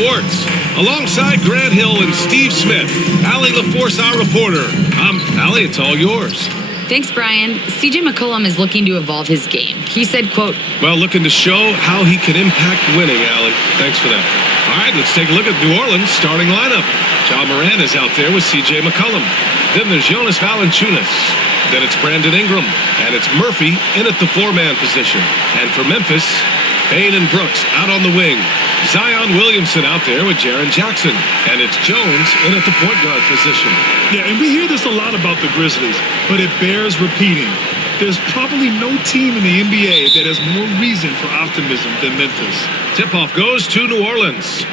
Sports. Alongside Grant Hill and Steve Smith, Allie LaForce, our reporter. Allie, it's all yours. Thanks, Brian. CJ McCollum is looking to evolve his game. He said, quote, well, looking to show how he can impact winning, Allie. Thanks for that. All right, let's take a look at New Orleans' starting lineup. Ja Morant is out there with CJ McCollum. Then there's Jonas Valanciunas. Then it's Brandon Ingram. And it's Murphy in at the four-man position. And for Memphis, Payne and Brooks out on the wing. Zion Williamson out there with Jaren Jackson. And it's Jones in at the point guard position. Yeah, and we hear this a lot about the Grizzlies, but it bears repeating. There's probably no team in the NBA that has more reason for optimism than Memphis. Tip-off goes to New Orleans.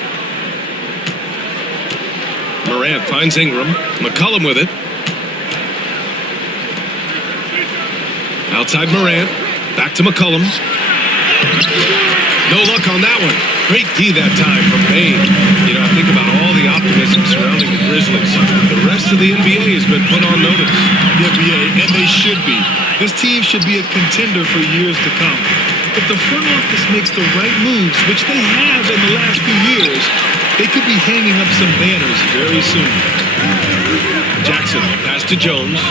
Morant finds Ingram. McCollum with it. Outside Morant. Back to McCollum. No luck on that one. Great D that time from Payne. You know, I think about all the optimism surrounding the Grizzlies. The rest of the NBA has been put on notice. The NBA, and they should be. This team should be a contender for years to come. If the front office makes the right moves, which they have in the last few years, they could be hanging up some banners very soon. Jackson, pass to Jones.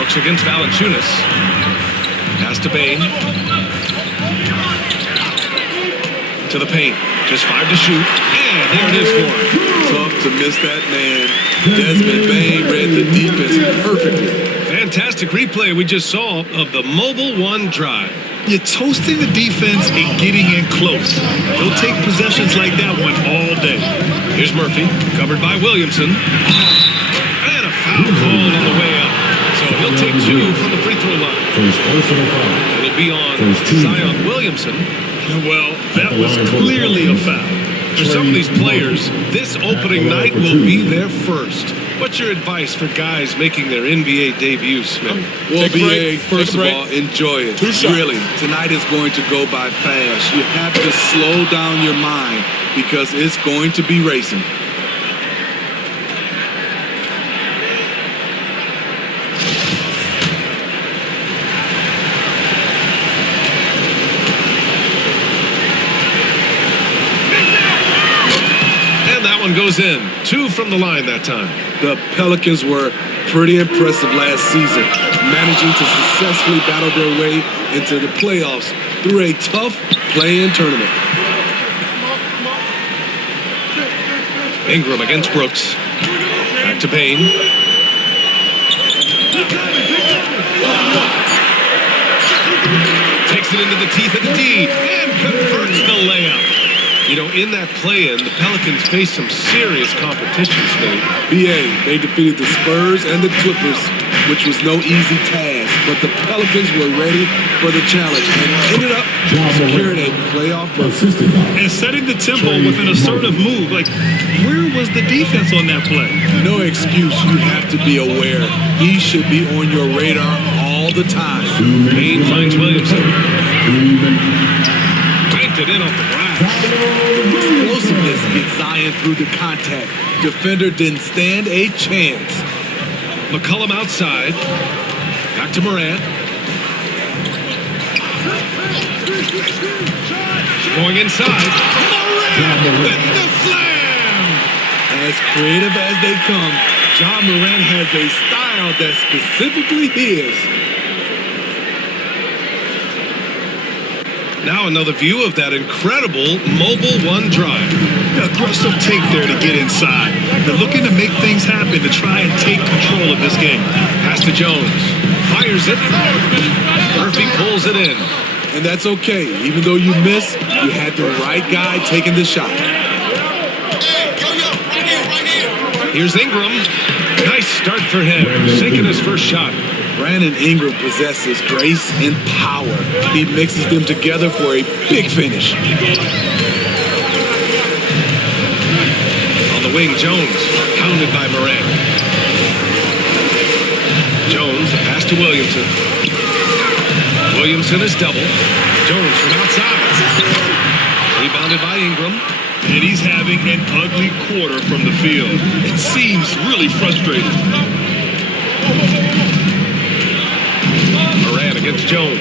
Brooks against Valanciunas. Pass to Payne. To the paint. Just 5 to shoot. And there it is for him. Tough to miss that man. Desmond Bane read the defense perfectly. Fantastic replay we just saw of the Mobile One drive. You're toasting the defense and getting in close. They'll take possessions like that one all day. Here's Murphy, covered by Williamson. And a foul called on the way up. So he'll take 2 from the free throw line. It'll be on Zion Williamson. Well, that was clearly a foul. For some of these players, this opening night will be their first. What's your advice for guys making their NBA debut, Smith? Well, BA, first of all, enjoy it. Really, tonight is going to go by fast. You have to slow down your mind because it's going to be racing. One goes in. 2 from the line that time. The Pelicans were pretty impressive last season, managing to successfully battle their way into the playoffs through a tough play-in tournament. Ingram against Brooks. Back to Payne. Takes it into the teeth of the D and converts the layup. You know, in that play-in, the Pelicans faced some serious competition, Smitty. BA, they defeated the Spurs and the Clippers, which was no easy task. But the Pelicans were ready for the challenge and ended up securing a playoff berth. And setting the tempo with an assertive move. Like, where was the defense on that play? No excuse. You have to be aware. He should be on your radar all the time. Payne finds Williamson. Banked it in off the glass. Explosiveness gets Zion through the contact. Defender didn't stand a chance. McCollum outside. Back to Morant. Going inside. Morant with the slam! As creative as they come, Ja Morant has a style that's specifically his. Now another view of that incredible Mobile One drive. Aggressive take there to get inside. They're looking to make things happen to try and take control of this game. Pass to Jones. Fires it. Murphy pulls it in. And that's okay. Even though you miss, you had the right guy taking the shot. Here's Ingram. Nice start for him. Sinking his first shot. Brandon Ingram possesses grace and power. He mixes them together for a big finish. On the wing, Jones, pounded by Morant. Jones, the pass to Williamson. Williamson is double. Jones from outside. Rebounded by Ingram. And he's having an ugly quarter from the field. It seems really frustrating. Morant against Jones.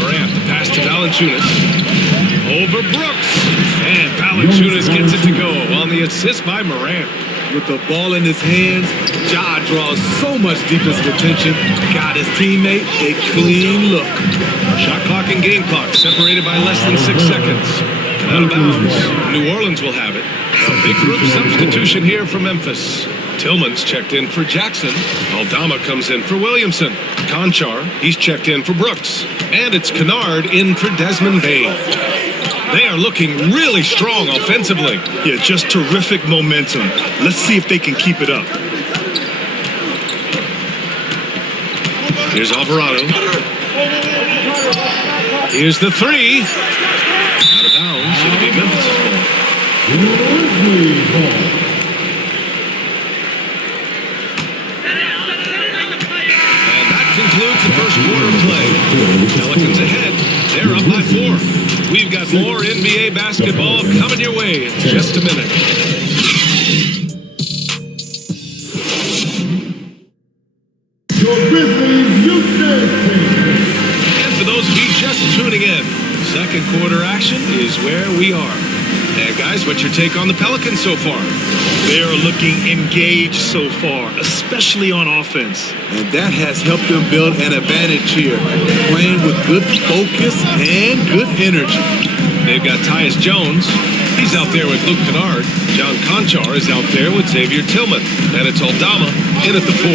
Morant, the pass to Valanciunas. Over Brooks. And Valanciunas gets it to go on the assist by Morant. With the ball in his hands, Ja draws so much defensive attention. Got his teammate a clean look. Shot clock and game clock separated by less than 6 seconds. And out of bounds. New Orleans will have it. A big group substitution here for Memphis. Tillman's checked in for Jackson. Aldama comes in for Williamson. Conchar, he's checked in for Brooks. And it's Kennard in for Desmond Bane. They are looking really strong offensively. Yeah, just terrific momentum. Let's see if they can keep it up. Here's Alvarado. Here's the three. Out of bounds. It'll be Memphis's ball. And that concludes the first quarter play. Pelicans ahead. They're up by 4. We've got more NBA basketball coming your way in just a minute. Your Grizzlies youth dance team. And for those of you just tuning in, second quarter action is where we are. And guys, what's your take on the Pelicans so far? They are looking engaged so far, especially on offense. And that has helped them build an advantage here, playing with good focus and good energy. They've got Tyus Jones. He's out there with Luke Kennard. John Conchar is out there with Xavier Tillman. And it's Aldama in at the 4.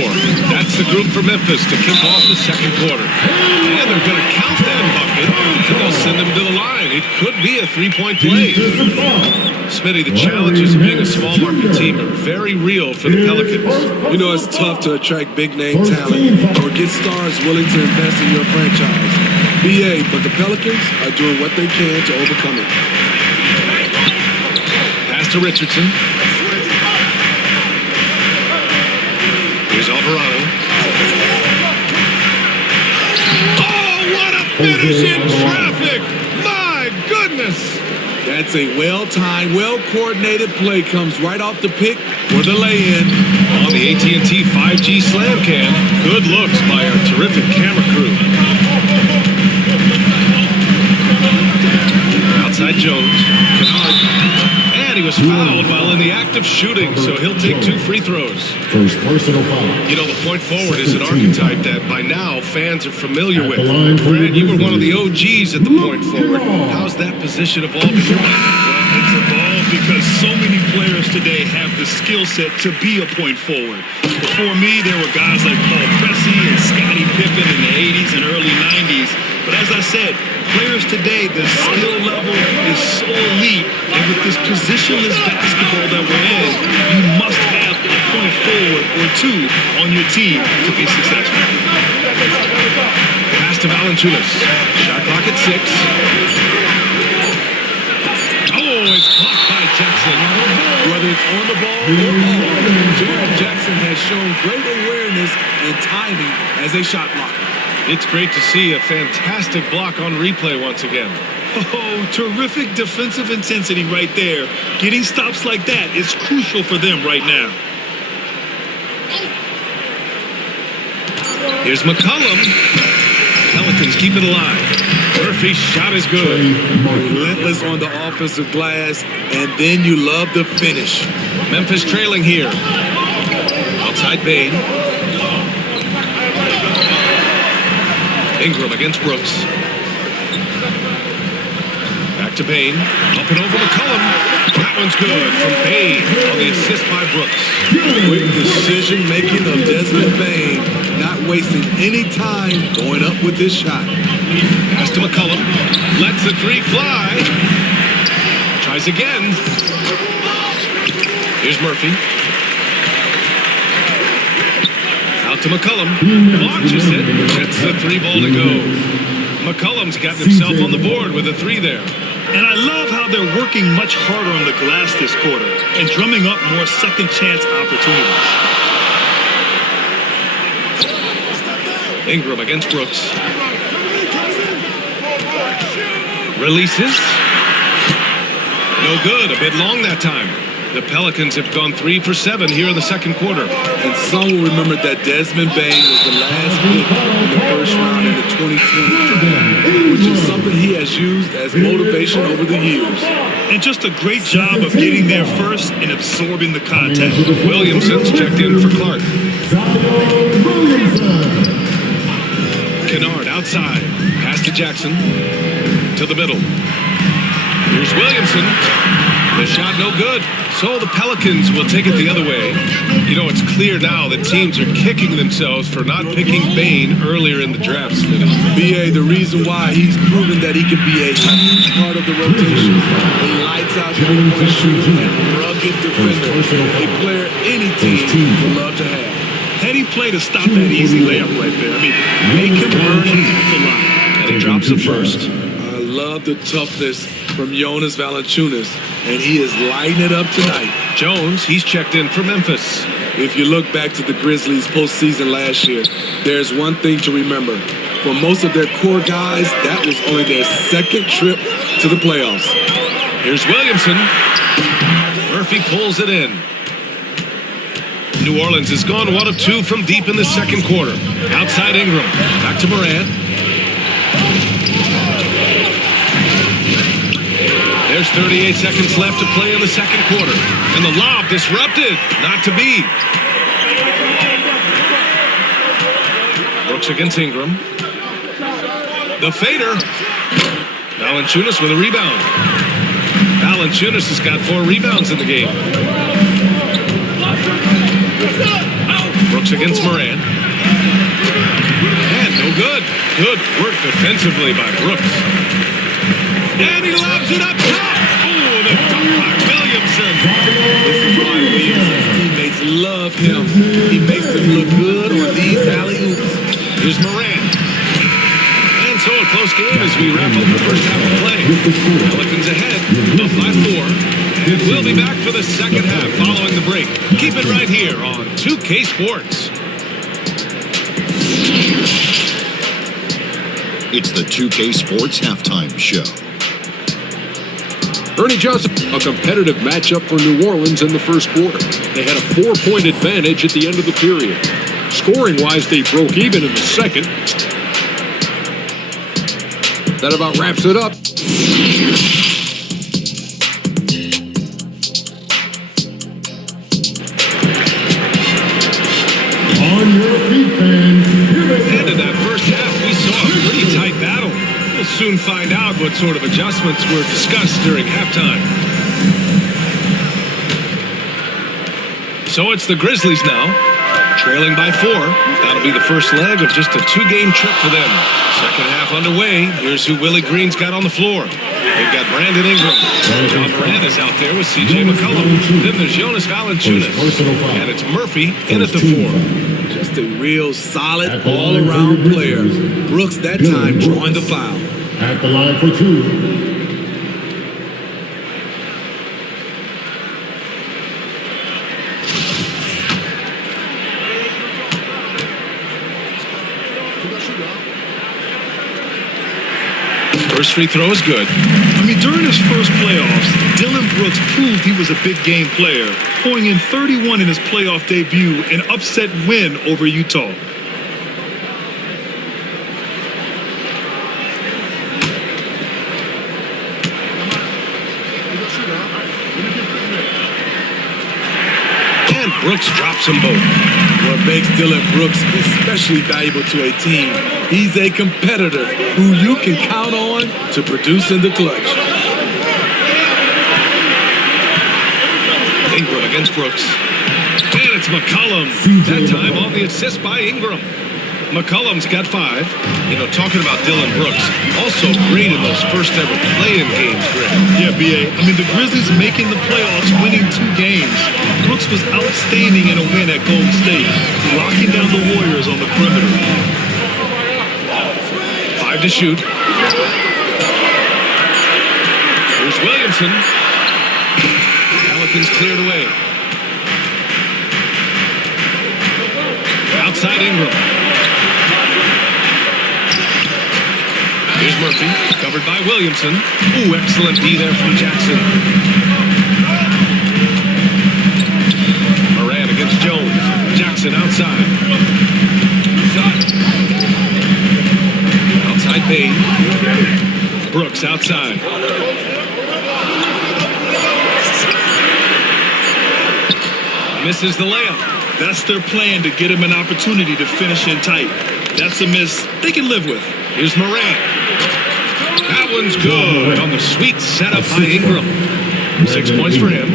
That's the group for Memphis to kick off the second quarter. And they're going to count that bucket, and they'll send them to the line. It could be a 3-point play. Smitty, the challenges of being a small market team are very real for the Pelicans. You know, it's tough to attract big name talent or get stars willing to invest in your franchise. BA, but the Pelicans are doing what they can to overcome it. Pass to Richardson. Here's Alvarado. Oh, what a finish in traffic! My goodness! That's a well-timed, well-coordinated play. Comes right off the pick for the lay-in. On the AT&T 5G Slam Cam. Good looks by our terrific camera crew. Outside Jones. Kennard. And he was fouled while in the act of shooting, so he'll take 2 free throws. First personal foul. You know, the point forward is an archetype that by now fans are familiar with. Brad, you were one of the OGs at the point forward. How's that position evolved in your mind? Well, it's evolved because so many players today have the skill set to be a point forward. Before me, there were guys like Paul Pressey and Scottie Pippen in the 80s and early 90s. But as I said, players today, the skill level is so elite, and with this positionless basketball that we're in, you must have a point forward or 2 on your team to be successful. Pass to Valanciunas. Shot clock at 6. Oh, it's blocked by Jackson. Whether it's on the ball or off, Jared Jackson has shown great awareness and timing as a shot blocker. It's great to see a fantastic block on replay once again. Oh, terrific defensive intensity right there. Getting stops like that is crucial for them right now. Here's McCollum. Pelicans keep it alive. Murphy's shot is good. Relentless on the offensive glass, and then you love the finish. Memphis trailing here. Outside Bane. Ingram against Brooks. Back to Bane. Up and over McCollum. That one's good from Bane on the assist by Brooks. Quick decision-making of Desmond Bane. Not wasting any time going up with this shot. Pass to McCollum. Lets the 3 fly. Tries again. Here's Murphy. Out to McCollum. Launches it. Gets the 3 ball to go. McCollum's got himself on the board with a 3 there. And I love how they're working much harder on the glass this quarter and drumming up more second chance opportunities. Ingram against Brooks. Releases. No good. A bit long that time. The Pelicans have gone 3 for 7 here in the second quarter. And some will remember that Desmond Bain was the last pick in the first round in the 2020 draft, which is something he has used as motivation over the years. And just a great job of getting there first and absorbing the content. Williamson's checked in for Clark. Williamson. Kennard outside. Pass to Jackson. To the middle. Here's Williamson. The shot no good. So the Pelicans will take it the other way. You know, it's clear now that teams are kicking themselves for not picking Bain earlier in the draft. BA, the reason why he's proven that he can be a huge part of the rotation. A lights out three-point shooter and rugged defender. A player any team would love to have. Heady play to stop that easy layup right there. I mean, make him earn it at the line. And he drops it first. I love the toughness from Jonas Valanciunas, and he is lighting it up tonight. Jones, he's checked in for Memphis. If you look back to the Grizzlies postseason last year, there's one thing to remember. For most of their core guys, that was only their second trip to the playoffs. Here's Williamson. Murphy pulls it in. New Orleans has gone 1 of 2 from deep in the second quarter. Outside Ingram. Back to Morant. There's 38 seconds left to play in the second quarter. And the lob disrupted. Not to be. Brooks against Ingram. The fader. Valanciunas with a rebound. Valanciunas has got 4 rebounds in the game. Brooks against Morant. And no good. Good work defensively by Brooks. And he lobs it up top. Oh, the dunk by Williamson. This is why Williamson's teammates love him. He makes them look good on these alley-oops. Here's Morant. And so a close game as we wrap up the first half of play. Pelicans ahead, up by 4. And we'll be back for the second half following the break. Keep it right here on 2K Sports. It's the 2K Sports Halftime Show. Ernie Johnson, a competitive matchup for New Orleans in the first quarter. They had a 4-point advantage at the end of the period. Scoring-wise, they broke even in the second. That about wraps it up. On your feet, fans. And in that first half, we saw a pretty tight battle. We'll soon find out what sort of adjustments were discussed during halftime. So it's the Grizzlies now, trailing by 4. That'll be the first leg of just a 2-game trip for them. Second half underway. Here's who Willie Green's got on the floor. They've got Brandon Ingram. John Morant is out there with CJ McCollum. Then there's Jonas Valanciunas. And it's Murphy in at the 4. Just a real solid all-around player. Brooks that time drawing the foul. At the line for 2. First free throw is good. I mean, during his first playoffs, Dillon Brooks proved he was a big game player, pouring in 31 in his playoff debut, an upset win over Utah. And Brooks drops them both. What makes Dillon Brooks especially valuable to a team, he's a competitor who you can count on to produce in the clutch. Ingram against Brooks. And it's McCollum. That time on the assist by Ingram. McCollum's got 5. You know, talking about Dillon Brooks, also great in those first ever play-in games, Greg. Yeah, B.A. I mean, the Grizzlies making the playoffs, winning 2 games. Brooks was outstanding in a win at Golden State, locking down the Warriors on the perimeter. 5 to shoot. Here's Williamson. Pelicans cleared away. Outside Ingram. Here's Murphy, covered by Williamson. Ooh, excellent D there from Jackson. Williamson outside. Outside Payne. Brooks outside. Misses the layup. That's their plan, to get him an opportunity to finish in tight. That's a miss they can live with. Here's Morant. That one's good on the sweet setup by Ingram. 6 points for him.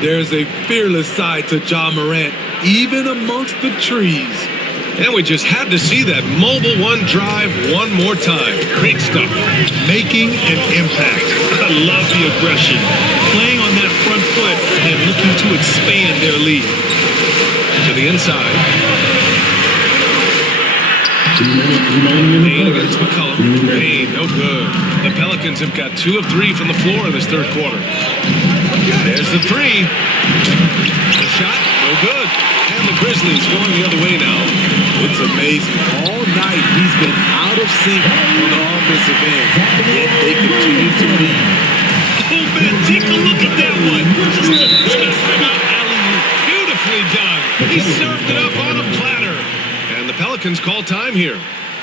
There's a fearless side to Ja Morant, even amongst the trees. And we just had to see that mobile one drive one more time. Great stuff. Making an impact. I love the aggression. Playing on that front foot and looking to expand their lead. To the inside. Payne against McCollum. Payne, no good. The Pelicans have got 2 of 3 from the floor in this third quarter. There's the three. The shot, no good. And the Grizzlies going the other way now. It's amazing. All night he's been out of sync on the offensive end, yet they continue to lead. Oh man, take a look at that one. Just a testament alley-oop. Beautifully done. He served it up on a platter. And the Pelicans call time here.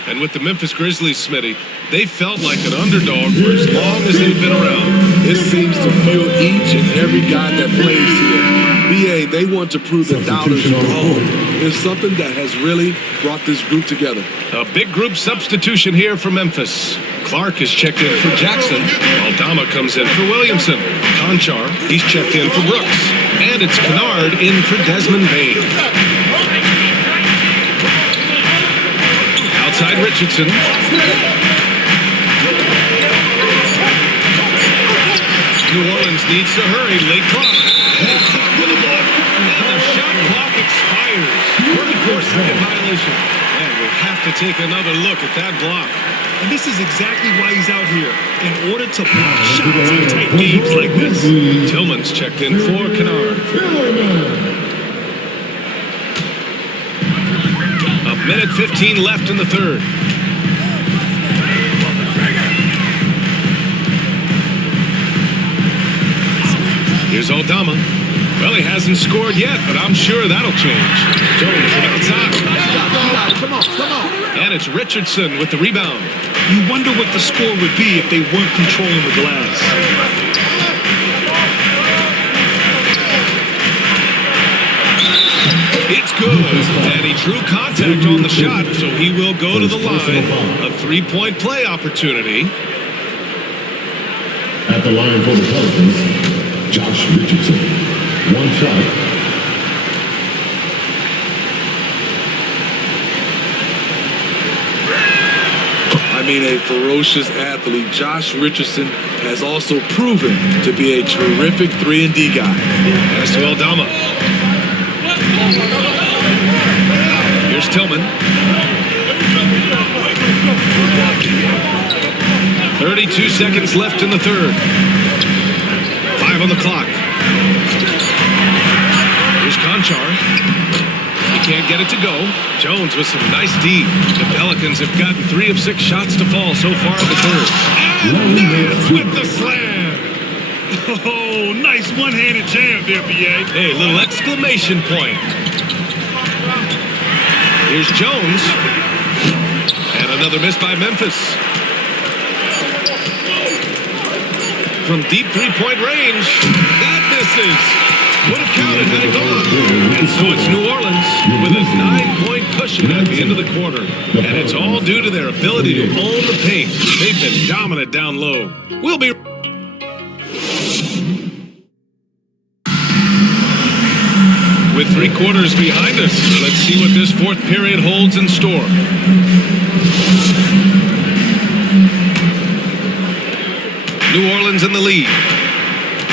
And with the Memphis Grizzlies, Smitty, they felt like an underdog for as long as they've been around. This seems to fuel each and every guy that plays here. BA, they want to prove the doubters wrong. It's something that has really brought this group together. A big group substitution here for Memphis. Clark is checked in for Jackson. Aldama comes in for Williamson. Conchar, he's checked in for Brooks. And it's Kennard in for Desmond Bain. Outside Richardson. New Orleans needs to hurry. Late clock. And Clark with a block. And the shot clock expires. 34-second violation. And we have to take another look at that block. And this is exactly why he's out here, in order to block shots in tight games like this. Tillman's checked in for Kennard. A minute 15 left in the third. Here's Aldama. Well, he hasn't scored yet, but I'm sure that'll change. Jones from outside. Come on. And it's Richardson with the rebound. You wonder what the score would be if they weren't controlling the glass. It's good. And he drew contact on the shot, so he will go to the line. A three-point play opportunity. At the line for the Pelicans, Josh Richardson. One shot. I mean, a ferocious athlete. Josh Richardson has also proven to be a terrific 3-and-D guy. Pass to Aldama. Here's Tillman. 32 seconds left in the third. 5 on the clock. Here's Conchar. He can't get it to go. Jones with some nice D. The Pelicans have gotten 3 of 6 shots to fall so far in the third. And Nance with the slam. Oh, nice one-handed jam there, BA. Hey, little exclamation point. Here's Jones. And another miss by Memphis. From deep three-point range. That misses. Would have counted had it gone. And so it's New Orleans with a 9-point cushion at the end of the quarter. And it's all due to their ability to own the paint. They've been dominant down low. We'll be... With 3 quarters behind us, let's see what this fourth period holds in store. New Orleans in the lead.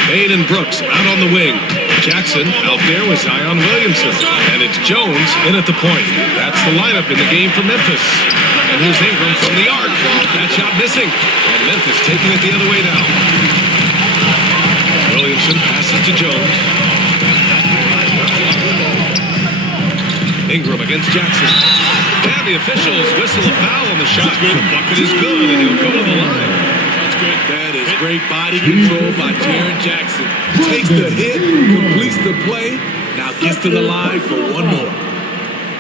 Bain and Brooks out on the wing. Jackson out there with Zion Williamson. And it's Jones in at the point. That's the lineup in the game for Memphis. And here's Ingram from the arc. That shot missing. And Memphis taking it the other way now. Williamson passes to Jones. Ingram against Jackson. And the officials whistle a foul on the shot. The bucket is good, and he'll go to the line. That is great body control by Jaren Jackson. Takes the hit, completes the play, now gets to the line for one more.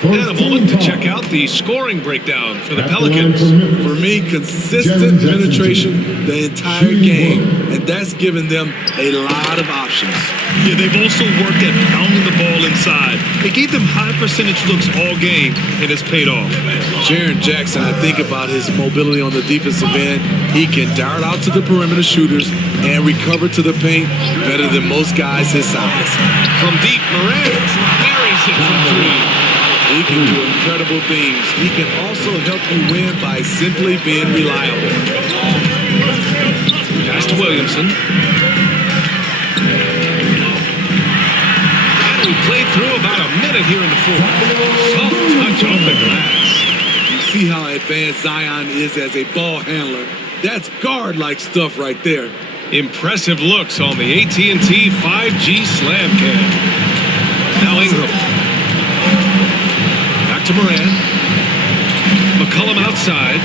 And a moment to check out the scoring breakdown for the Pelicans. For me, consistent penetration the entire game, and that's given them a lot of options. Yeah, they've also worked at pounding the ball inside. It gave them high percentage looks all game, and it's paid off. Jaren Jackson, I think about his mobility on the defensive end. He can dart out to the perimeter shooters and recover to the paint better than most guys his size. From deep, Morant buries it from three. He can do incredible things. He can also help you win by simply being reliable. Pass to Williamson. And we played through about a minute here in the fourth. Soft touch off the glass. You see how advanced Zion is as a ball handler. That's guard-like stuff right there. Impressive looks on the AT&T 5G Slam Cam. Now Ingram. To Morant. McCollum outside.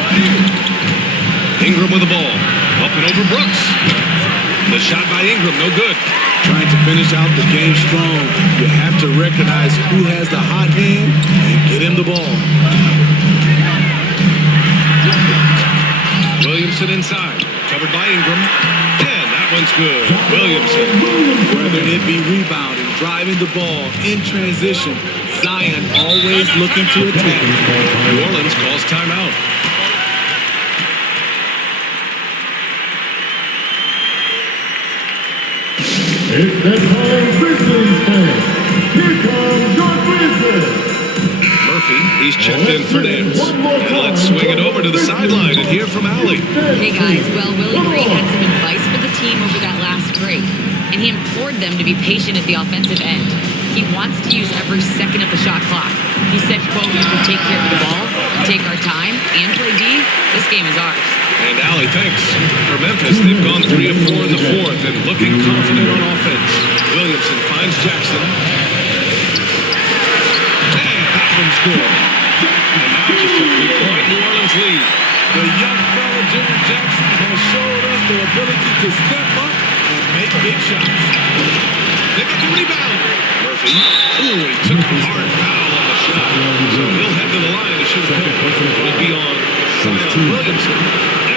Ingram with the ball. Up and over Brooks. The shot by Ingram, no good. Trying to finish out the game strong. You have to recognize who has the hot hand and get him the ball. Williamson inside. Covered by Ingram. And that one's good. Williamson. Whether it be rebounding, driving the ball, in transition, Zion always looking to attack. New Orleans calls timeout. It's that time, Grizzlies fans. Here comes your Grizzlies. Murphy, he's checked in for dance. And let's swing it over to the sideline and hear from Allie. Hey guys, well, Willie Green had some advice for the team over that last break, and he implored them to be patient at the offensive end. He wants to use every second of the shot clock. He said, quote, if we take care of the ball, take our time, and play D, this game is ours. And Allie, thanks. For Memphis, they've gone 3 of 4 in the fourth and looking confident on offense. Williamson finds Jackson. And that one's good. And now just a 3-point New Orleans lead. The young fella, Jaren Jackson, has showed us the ability to step up and make big shots. They got the rebound. Murphy. Ooh, he took a hard foul on the shot. So he'll head to the line to shoot a pick. It'll be on Zion Williamson.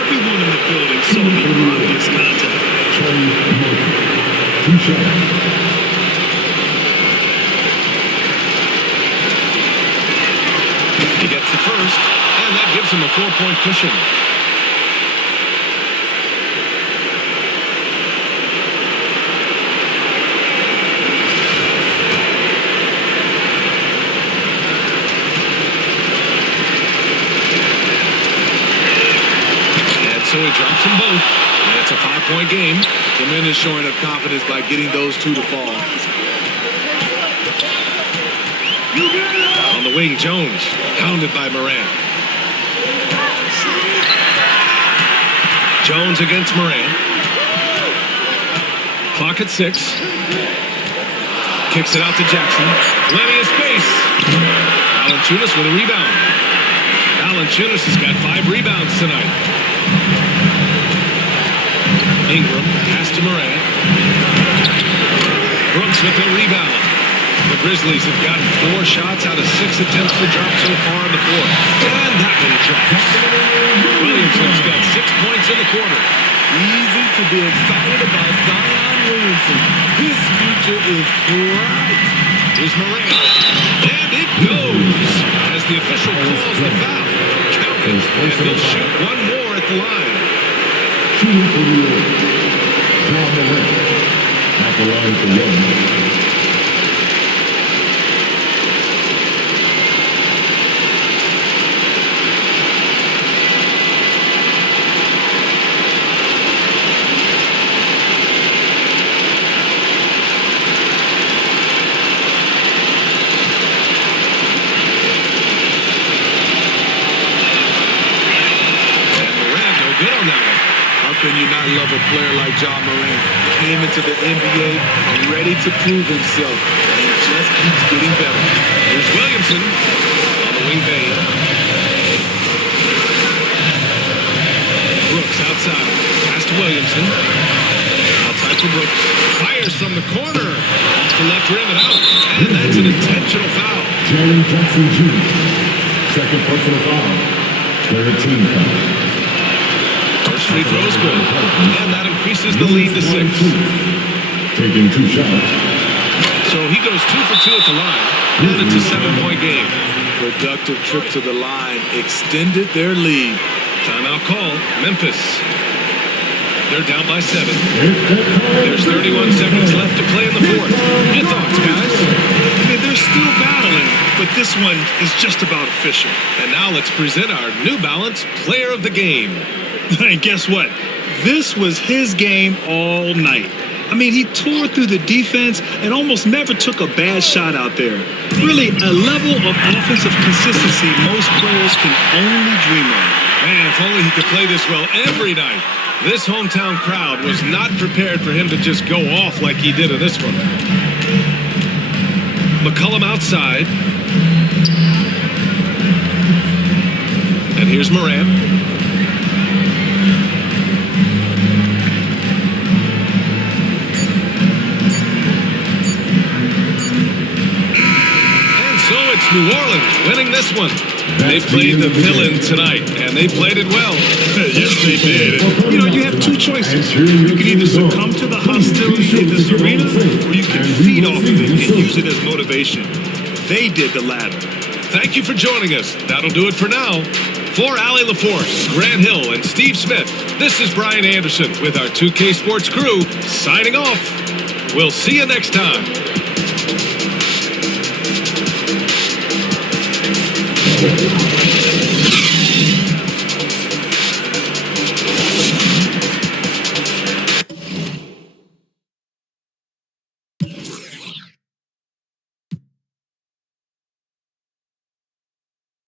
Everyone in the building saw the obvious contact. 2 shots. He gets the first, and that gives him a 4-point cushion. So he drops them both, and it's a 5-point game. Tremendous showing of confidence by getting those two to fall. On the wing, Jones, pounded by Morant. Jones against Morant. Clock at 6. Kicks it out to Jackson. Plenty of space. Valanciunas with a rebound. Valanciunas has got 5 rebounds tonight. Ingram, pass to Morant. Brooks with the rebound. The Grizzlies have gotten 4 shots out of 6 attempts to drop so far in the fourth. And that one drops. Williamson's got 6 points in the quarter. Easy to be excited about Zion Williamson. His future is bright. Here's Morant. And it goes as the official calls the foul. Counting. And he'll shoot one more at the line. Shooting for the Orleans. John Morant. At the line for 1. Can you not love a player like John Morant? Came into the NBA ready to prove himself and just keeps getting better. Here's Williamson on the wing bane. Brooks outside. Pass to Williamson. Outside for Brooks. Fires from the corner. to left rim and out. And that's an intentional foul. Jaren Jackson Jr. Second personal foul. Third team foul. First free throw is good. And that increases the lead to 6. Taking 2 shots. So he goes 2 for 2 at the line. And it's a 7-point game. Productive trip to the line extended their lead. Timeout call. Memphis. They're down by 7. There's 31 seconds left to play in the 4th. Your thoughts, guys? I mean, they're still battling, but this one is just about official. And now let's present our New Balance Player of the Game. And guess what? This was his game all night. I mean, he tore through the defense and almost never took a bad shot out there. Really, a level of offensive consistency most players can only dream of. Man, if only he could play this well every night. This hometown crowd was not prepared for him to just go off like he did in this one. McCollum outside. And here's Morant. And so it's New Orleans winning this one. They played the villain tonight, and they played it well. Yes, they did. You know, you have 2 choices. You can either succumb to the hostility in this arena, or you can feed off of it and use it as motivation. They did the latter. Thank you for joining us. That'll do it for now. For Allie LaForce, Grant Hill, and Steve Smith, this is Brian Anderson with our 2K Sports crew signing off. We'll see you next time.